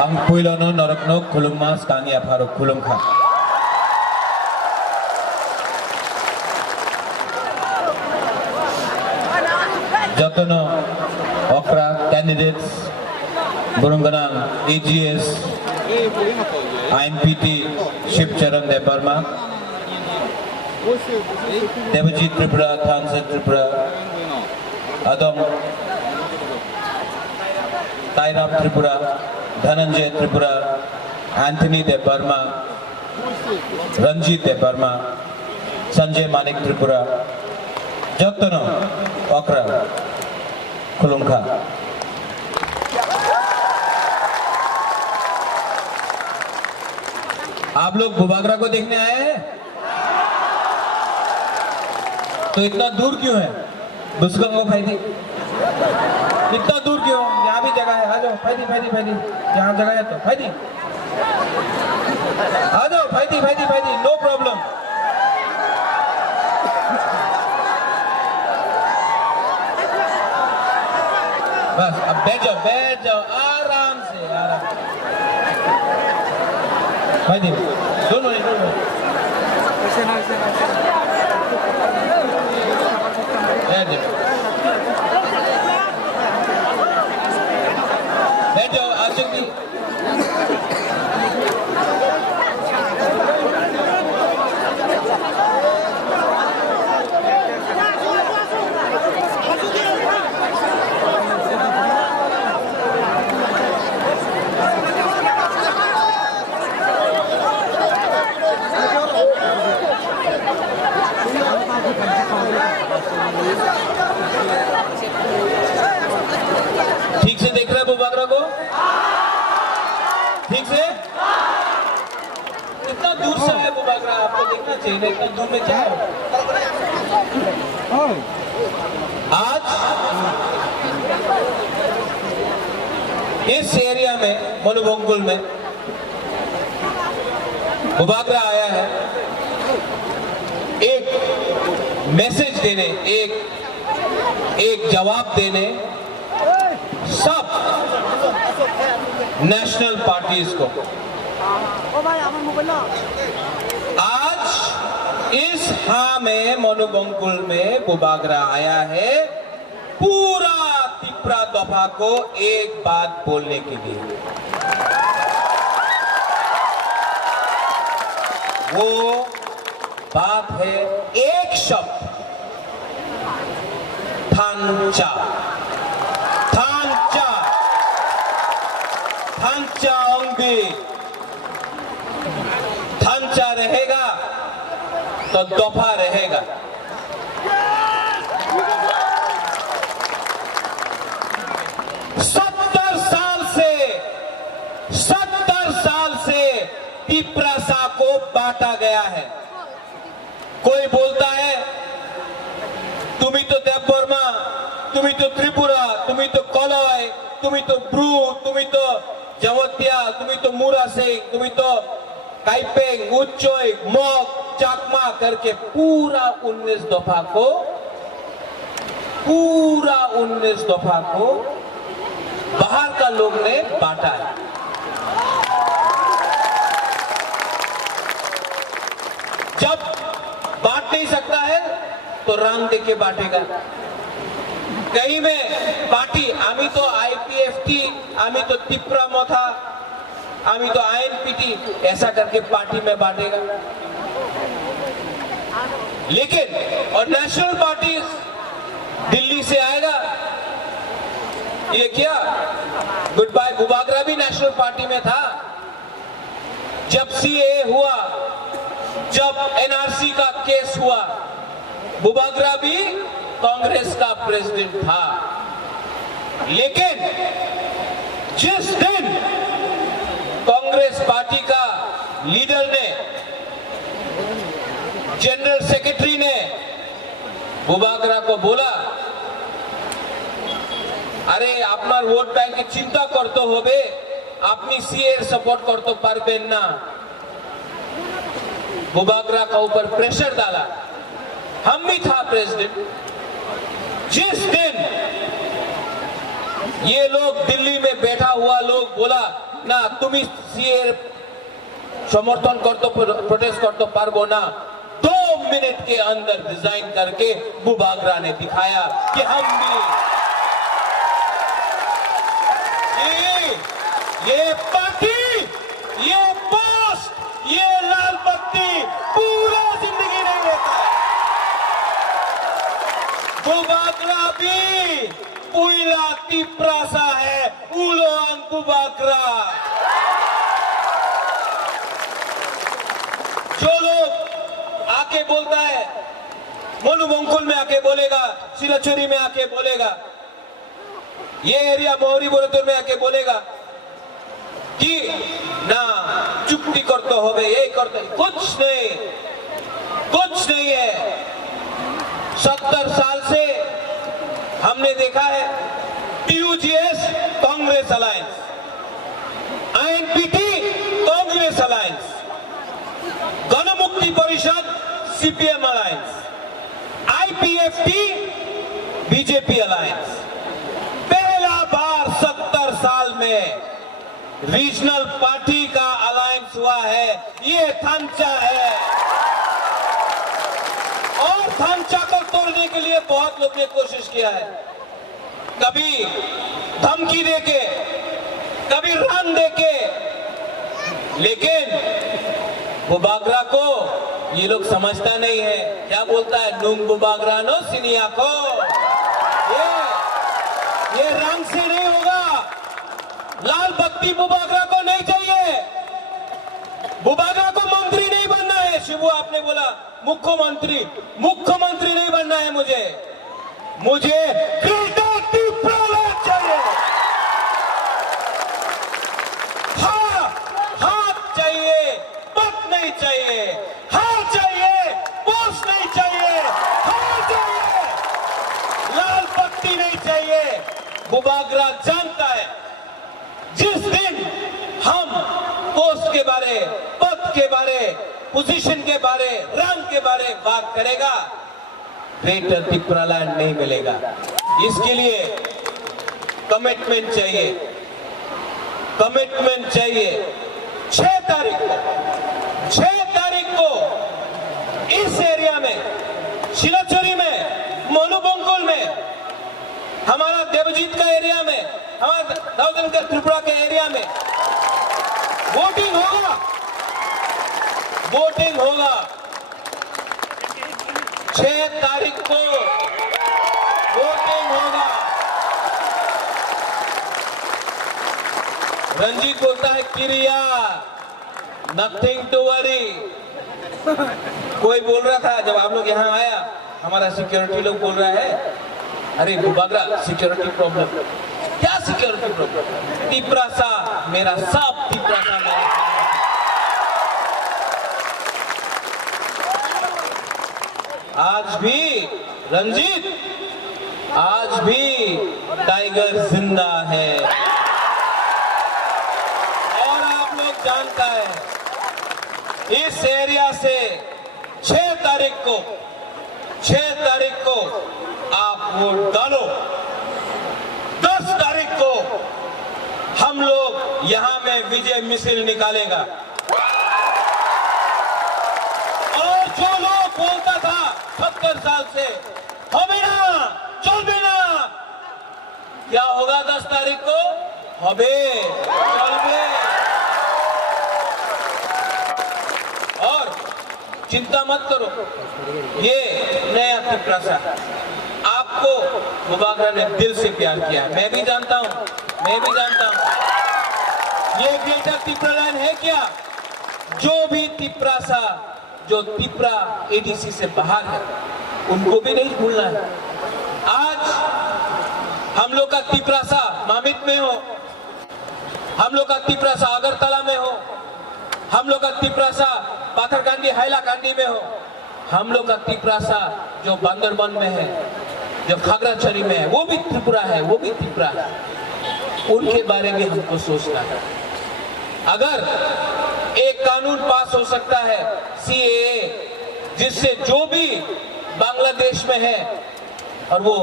Ang puilono norokno kulummas kangi aparo kulumkha. Jotono okra candidates burungganang AGS INPT Shivcharan Deparma Devajit Tripura Thansat Tripura Adong Tairam Tripura Dhananjay Tripura Anthony Deparma Ranjit Deparma Sanjay Manik Tripura Jotono okra kulumkha. आप लोग बुबागरा को देखने आए हैं? तो इतना दूर क्यों है? बुसगंग को फायदी इतना दूर क्यों? यहाँ भी जगह है, आ जाओ फायदी फायदी फायदी, यहाँ जगह है तो फायदी आ जाओ, फायदी फायदी फायदी, नो प्रॉब्लम। बस अब बैठ जाओ आराम से, आराम से फायदी, दोनों बैठ जाओ। बैठ जाओ आशिक जी। ठीक से देख रहे हैं बुबागरा को? ठीक से? इतना दूर से है बुबागरा, आपको देखना चाहिए, इतना दूर में क्या है? आज इस एरिया में मनुबंकुल में बुबागरा आया है एक मैसेज देने, एक जवाब देने सब नेशनल पार्टीज को। आज इस में मनुबंकुल में बुबागरा आया है पूरा तिपरा दफा को एक बात बोलने के लिए। वो बात है एक शब्द, थांचा। थांचा ओंगे, थांचा रहेगा तो दफा रहेगा। सत्तर साल से तिपरासा को बांटा गया है। कोई बोलता है तुम्ही तो देवबर्मा, तुम्ही तो त्रिपुरा, तुम्ही तो कलय, तुम्ही तो ब्रू, तुम्ही तो जवतिया, तुम्ही तो मुरा सिंह, तुम्ही तो काइपेंग, उच्चोई, मॉक, चाकमा करके पूरा 19 दफा को बाहर का लोग ने बांटा है। जब बांट नहीं सकता है तो राम दे के बांटेगा। कहीं में पार्टी आमी तो आईपीएफटी, आमी तो तिपरा मोथा, आमी तो आईएनपीटी, ऐसा करके पार्टी में बांटेगा। लेकिन और नेशनल पार्टी दिल्ली से आएगा, ये क्या गुड बाय। बुबागरा भी नेशनल पार्टी में था जब सीए हुआ, जब एनआरसी का केस हुआ, बुबागरा भी कांग्रेस का प्रेसिडेंट था। लेकिन जिस दिन कांग्रेस पार्टी का लीडर ने, जनरल सेक्रेटरी ने बुबागरा को बोला, अरे आपनार वोट बैंक चिंता करते होबे, अपनी सीए सपोर्ट करते पारबेन ना। बुबागरा का ऊपर प्रेशर डाला, हम भी था प्रेसिडेंट। जिस दिन ये लोग दिल्ली में बैठा हुआ लोग बोला না তুমি সিএ समर्थन कर तो प्रोटेस्ट कर तो पारबो ना। 2 मिनट के अंदर डिजाइन करके बुबागरा ने दिखाया कि हम भी ये पार्टी, ये पोस्ट, ये लाल बत्ती पूरा जिंदगी नहीं लेता। बुबागरा भी पुइला तिप्रासा है, उलोंग बुबागरा। जो लोग आके बोलता है, मोनुबंकुल में आके बोलेगा, सिलाचुरी में आके बोलेगा, ये एरिया मोहरी बोरतुर में आके बोलेगा कि ना चुप्ती करते हो गए, यही करते, कुछ नहीं है। 70 साल से हमने देखा है टीयूजीएस कांग्रेस अलायंस, आईएनपीटी कांग्रेस अलायंस, गणमुक्ति परिषद CPM alliance, IPFT BJP alliance. पहला बार 70 साल में रीजनल पार्टी का अलायंस हुआ है। ये थांचा है और थांचा को तोड़ने के लिए बहुत लोग ने कोशिश किया है, कभी धमकी देके, कभी रन देके, लेकिन बुबागरा को ये लोग समझता नहीं है। क्या बोलता है, नुंग बुबागरा नो सिनिया को। ये रंग से नहीं होगा। लाल बत्ती बुबागरा को नहीं चाहिए। बुबागरा को मंत्री नहीं बनना है। शिबू आपने बोला मुख्यमंत्री नहीं बनना है मुझे ग्रेटर तिप्रा चाहिए। हाथ चाहिए, पद नहीं चाहिए। हाँ चाहिए, पोस्ट नहीं चाहिए। हाँ चाहिए, लाल पट्टी नहीं चाहिए। बुबागरा जानता है जिस दिन हम पोस्ट के बारे, पद के बारे, पोजीशन के बारे, रंग के बारे बात करेगा, ग्रेटर त्रिपुरा लैंड नहीं मिलेगा। इसके लिए कमिटमेंट चाहिए। 6 तारीख को इस एरिया में, सिलाचुरी में, मोनुबंकुल में, हमारा देवजीत का एरिया में, हमारा दाऊदनगर त्रिपुरा के एरिया में वोटिंग होगा। 6 तारीख को वोटिंग होगा। रंजीत बोलता है क्रिया, नथिंग टू वरी। कोई बोल रहा था जब आप लोग यहाँ आया, हमारा सिक्योरिटी लोग बोल रहा है, अरे बुबागरा सिक्योरिटी प्रॉब्लम। क्या सिक्योरिटी प्रॉब्लम? तिप्रासा मेरा साफ, तिप्रासा मेरा। आज भी रंजीत, आज भी टाइगर जिंदा है। और आप लोग जानता है इस एरिया से 6 तारीख को आप वोट डालो। 10 तारीख को हम लोग यहां में विजय मिছিল निकालेगा। और जो लोग बोलता था 70 साल से হবে না, চলবে না, क्या होगा 10 तारीख को? হবে, चलबे। और चिंता मत करो, ये नया तिप्रासा आपको बुबागरा ने दिल से प्यार किया। मैं भी जानता हूं। ये ग्रेटर तिप्रा लाइन है क्या? जो भी तिप्रासा, जो तिप्रा एडीसी से बाहर है, उनको भी नहीं भूलना है। आज हम लोग का तिप्रासा मामित में हो, हम लोग का तिप्रासा अगरतला में हो, हम लोग का तिप्रासा पाथरकांडी हैलाकांडी में हो, हम लोग का तिप्रासा जो बांदरबन में है, जो खागराछड़ी में है, वो भी त्रिपुरा है, वो भी तिप्रा है। उनके बारे में हमको सोचना है। अगर एक कानून पास हो सकता है सीएए, जिससे जो भी बांग्लादेश में है और वो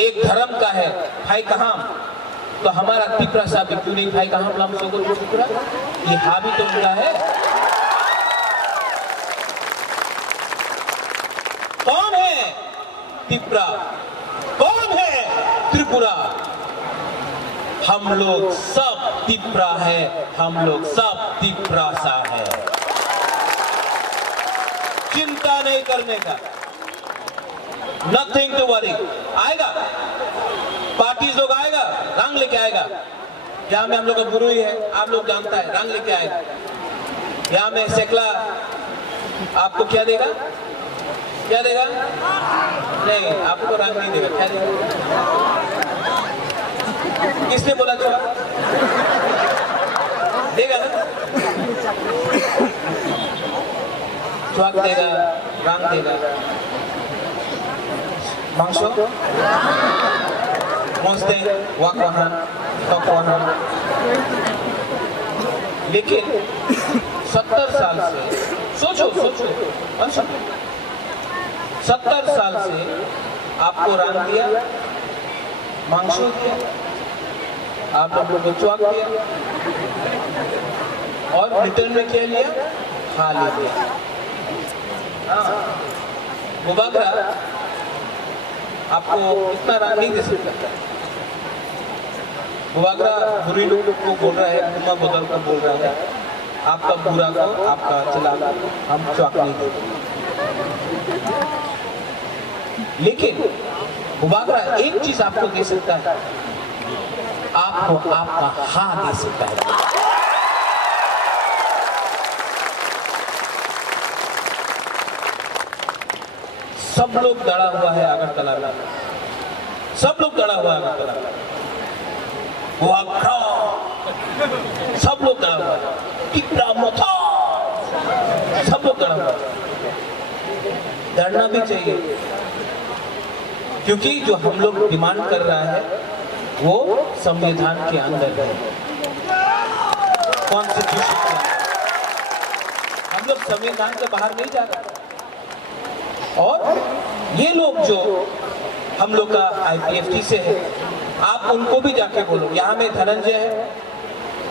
एक धर्म का है, भाई कहां तो हमारा तिपरा साहब भी क्यों नहीं खाएगा? हम लाम सो को तिपरा ये हावी तो मिला है। कौन है तिपरा? कौन है त्रिपुरा? हम लोग सब तिपरा है, हम लोग सब तिपरासा है। चिंता नहीं करने का, नथिंग टू वरी। आएगा पार्टी लोग, आएगा रंग लेके आएगा। यहाँ में हम लोग का गुरु ही है, आप लोग जानता है, रंग लेके आएगा। यहाँ में सेकला आपको क्या देगा? क्या देगा? नहीं, आपको रंग नहीं देगा। क्या देगा? किसने बोला छोड़ा? देगा ना? चौक देगा, रंग देगा, मांसो मोस्ते वाकवाहन तकवाहन। लेकिन 70 साल से सोचो 70 साल से आपको रंग दिया, मांसो दिया, आप लोगों को चौक दिया और रिटर्न में क्या लिया? खा लिया। मुबागरा आपको इतना राग नहीं दे सकता। मुबागरा बुरी लोगों को बोल रहा है, गुमा बदल को बोल रहा है, आपका बुरा को, आपका चला हम चौक नहीं देते। लेकिन मुबागरा एक चीज आपको दे सकता है, आपको आपका हाँ दे सकता है। सब लोग दड़ा हुआ है अगरतला में, सब लोग दड़ा हुआ है अगरतला में। सब लोग दड़ा हुआ है, तिपरा मोथा, सब लोग दड़ा हुआ है। डरना भी चाहिए, क्योंकि जो हम लोग डिमांड कर रहा है वो संविधान के अंदर है, कॉन्स्टिट्यूशन के अंदर। हम लोग संविधान से बाहर नहीं जा रहे। और ये लोग जो हम लोग का IPFT से है, आप उनको भी जाके बोलो। यहाँ में धनंजय है,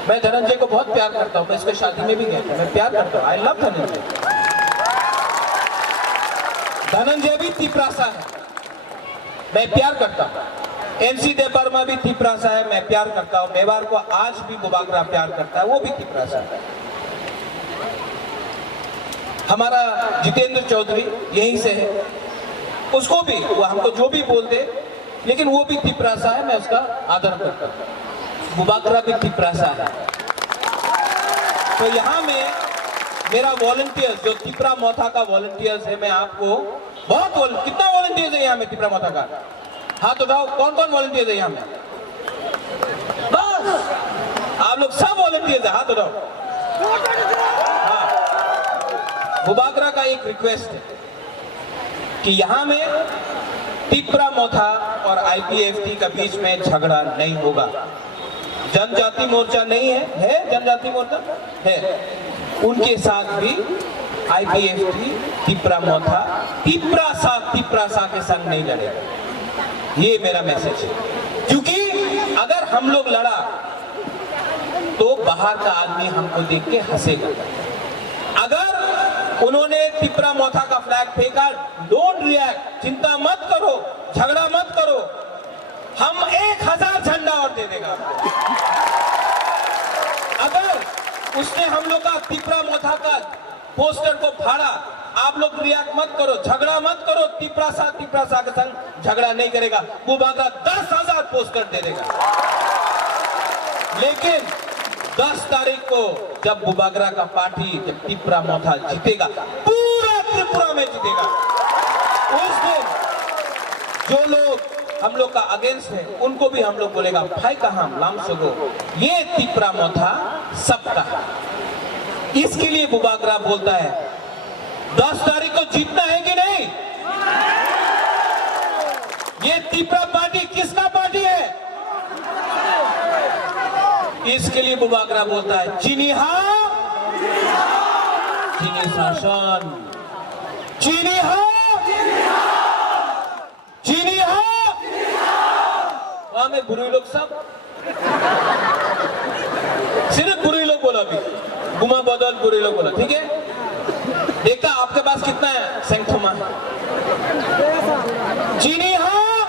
मैं धनंजय को बहुत प्यार करता हूँ, मैं इसके शादी में भी गया था, मैं प्यार करता हूँ, आई लव धनंजय। धनंजय भी तिपरासा है, मैं प्यार करता हूँ। MC देवबर्मा भी तिपरासा है, मैं प्यार करता हूँ। मेवाड़ को आज भी मुबागरा प्यार करता है, वो भी तिपरासा है। हमारा जितेंद्र चौधरी यहीं से है, उसको भी वो हमको जो भी बोलते, लेकिन वो भी तिपरासा है, मैं उसका आदर करता हूँ। मुबागरा भी तिपरासा है। तो यहाँ में मेरा वॉलंटियर्स जो तिपरा मोथा का वॉलंटियर्स है, मैं आपको बहुत कितना वॉलंटियर्स है यहाँ में तिपरा मोथा का? हाथ उठाओ, कौन कौन वॉलंटियर्स है यहाँ में? बस आप लोग सब वॉलंटियर्स है, हाथ उठाओ। हाँ, मुबागरा का एक रिक्वेस्ट है कि यहाँ में तिपरा मोथा और IPFT का बीच में झगड़ा नहीं होगा। जनजाति मोर्चा नहीं है जनजाति मोर्चा है, उनके साथ भी IPFT तिपरा मोथा तिपरासा के संग नहीं लड़ेगा। ये मेरा मैसेज है, क्योंकि अगर हम लोग लड़ा तो बाहर का आदमी हमको देख के हंसेगा। अगर उन्होंने तिपरा मोथा का फ्लैग फेंका, डोंट रिएक्ट, चिंता मत करो, झगड़ा मत करो, हम 1000 झंडा और दे देगा। अगर उसने हम लोग का तिपरा मोथा का पोस्टर को फाड़ा, आप लोग रिएक्ट मत करो, झगड़ा मत करो, तिपरासा के संग झगड़ा नहीं करेगा। मुबागरा 10,000 पोस्टर दे देगा। लेकिन 10 तारीख को जब मुबागरा का पार्टी, जब तिपरा मोथा जीतेगा, पूरा त्रिपुरा में जीतेगा, उस दिन जो लोग हम लोग का अगेंस्ट है उनको भी हम लोग बोलेगा भाई कहां लामसोगो, ये तिपरा मोथा सबका है। इसके लिए मुबागरा बोलता है 10 तारीख को जीतना है कि नहीं? ये तिपरा पार्टी किसका पार्टी है? इसके लिए मुबागरा बोलता है चीनी शासन, चीनी वहां में बुरे लोग सब सिर्फ बुरे लोग बोला अभी, गुमा बदल बुरे लोग बोला, ठीक है। देखता आपके पास कितना है, सेंथोमा है। चीनी हाँ,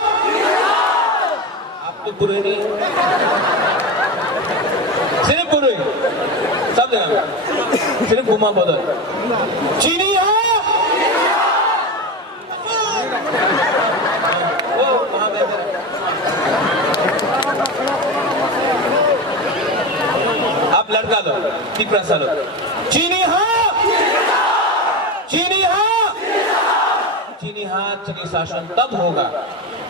आप तो बुरे नहीं, सिर्फ बुरे, सब जगह सिर्फ गुमा बदल। चीनी हाँ, वो वहां आप लड़का लो, तिपरासा लो। चीनी हाँ, चीनी हाँ, चीनी हाँ, चीनी शासन तब होगा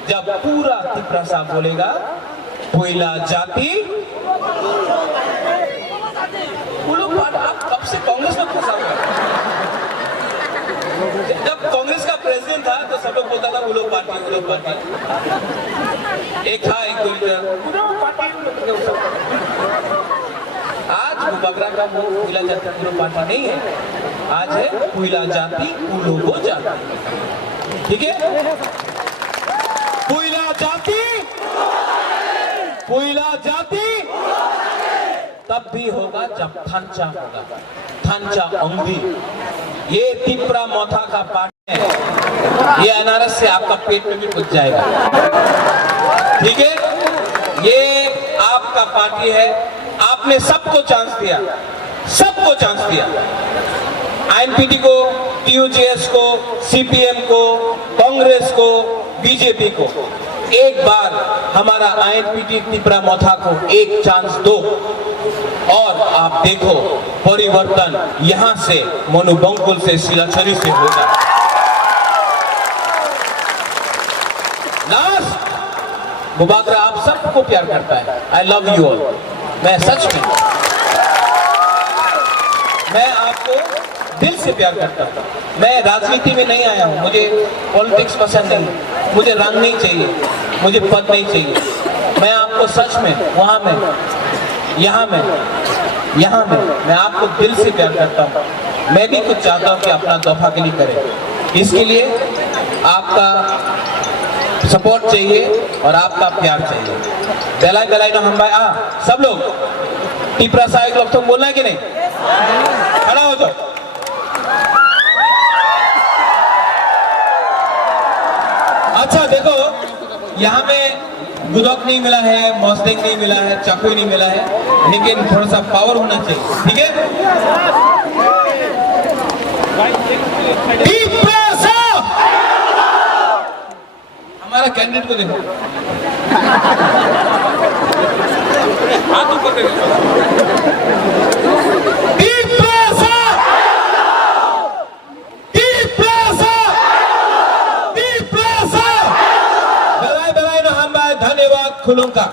जब पूरा तिपरासा बोलेगा कोयला जाति। वो लोग आप कब से कांग्रेस में फंसा हुआ है? जब कांग्रेस का प्रेसिडेंट था तो सब लोग बोलता था वो लोग पार्टी, वो लोग पार्टी। एक था एक आज बकरा का वो कोयला जाति पूरा पार्टी नहीं है, आज है कोयला जाति उलोगो जाति, ठीक है। कोयला जाति, कोयला जाति तब भी होगा जब थंचा होगा, थंचा औंधी। ये तिपरा मोथा का पार्टी है, ये अनारस से आपका पेट में भी घुस जाएगा, ठीक है। ये आपका पार्टी है, आपने सबको चांस दिया, सबको चांस दिया, आईएनपीटी को, टीयूजेएस को, सीपीएम को, कांग्रेस को, बीजेपी को। एक बार हमारा आईएनपीटी तिपरा मोथा को एक चांस दो और आप देखो परिवर्तन यहां से मनु बंकुल से, सिलाचरी से होगा। लास्ट, मुबाकरा आप सबको प्यार करता है, आई लव यू ऑल। मैं सच में, मैं आपको दिल से प्यार करता हूँ। मैं राजनीति में नहीं आया हूँ, मुझे पॉलिटिक्स पसंद नहीं, मुझे रंग नहीं चाहिए, मुझे पद नहीं चाहिए। मैं आपको सच में, वहां में, यहाँ में मैं आपको दिल से प्यार करता हूँ। मैं भी कुछ चाहता हूँ कि अपना तोहफा के लिए करें, इसके लिए आपका सपोर्ट चाहिए और आपका प्यार चाहिए। बेलाई बेलाई ना हम भाई सब लोग टिपरा साहब लोग, तुम बोलना है कि नहीं? खड़ा हो जाओ। अच्छा देखो, यहाँ में गुदक नहीं मिला है, मॉस्टिंग नहीं मिला है, चाकू नहीं मिला है, लेकिन थोड़ा सा पावर होना चाहिए, ठीक है। हमारा कैंडिडेट को देखो, हाथ ऊपर देखो। धन्यवाद खुलूंगा।